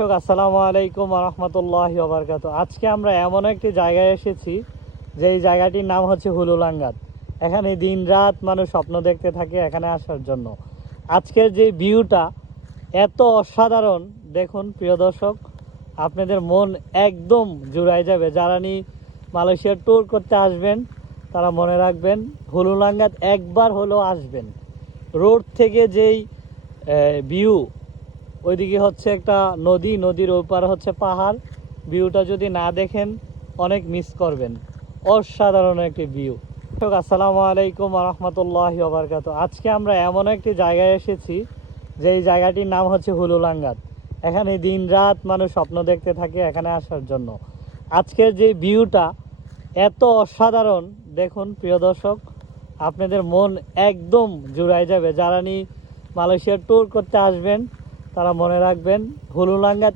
আসসালামু আলাইকুম রহমতুল্লাহি ওয়া বারাকাতু। আজকে আমরা এমন একটি জায়গায় এসেছি যেই জায়গাটির নাম হচ্ছে হুলুলাঙ্গাত। এখানে দিনরাত মানুষ স্বপ্ন দেখতে থাকে এখানে আসার জন্য। আজকের যে ভিউটা এত অসাধারণ, দেখুন প্রিয় দর্শক, আপনাদের মন একদম জুড়ায় যাবে। যারা মালয়েশিয়ার ট্যুর করতে আসবেন তারা মনে রাখবেন হুলুলাঙ্গাত একবার হলেও আসবেন। রোড থেকে যেই ভিউ, ওইদিকে হচ্ছে একটা নদী, নদীর ওপার হচ্ছে পাহাড়। ভিউটা যদি না দেখেন অনেক মিস করবেন। অসাধারণ একটি ভিউ। আসসালামু আলাইকুম রহমতুল্লাহি ওয়া বারাকাতু। আজকে আমরা এমন একটি জায়গায় এসেছি যেই জায়গাটির নাম হচ্ছে হুলুলাঙ্গাত। এখানে দিনরাত মানুষ স্বপ্ন দেখতে থাকে এখানে আসার জন্য। আজকের যে ভিউটা এত অসাধারণ, দেখুন প্রিয় দর্শক, আপনাদের মন একদম জুড়ায় যাবে। যারা মালয়েশিয়ার ট্যুর করতে আসবেন তারা মনে রাখবেন হুলুলাঙ্গাত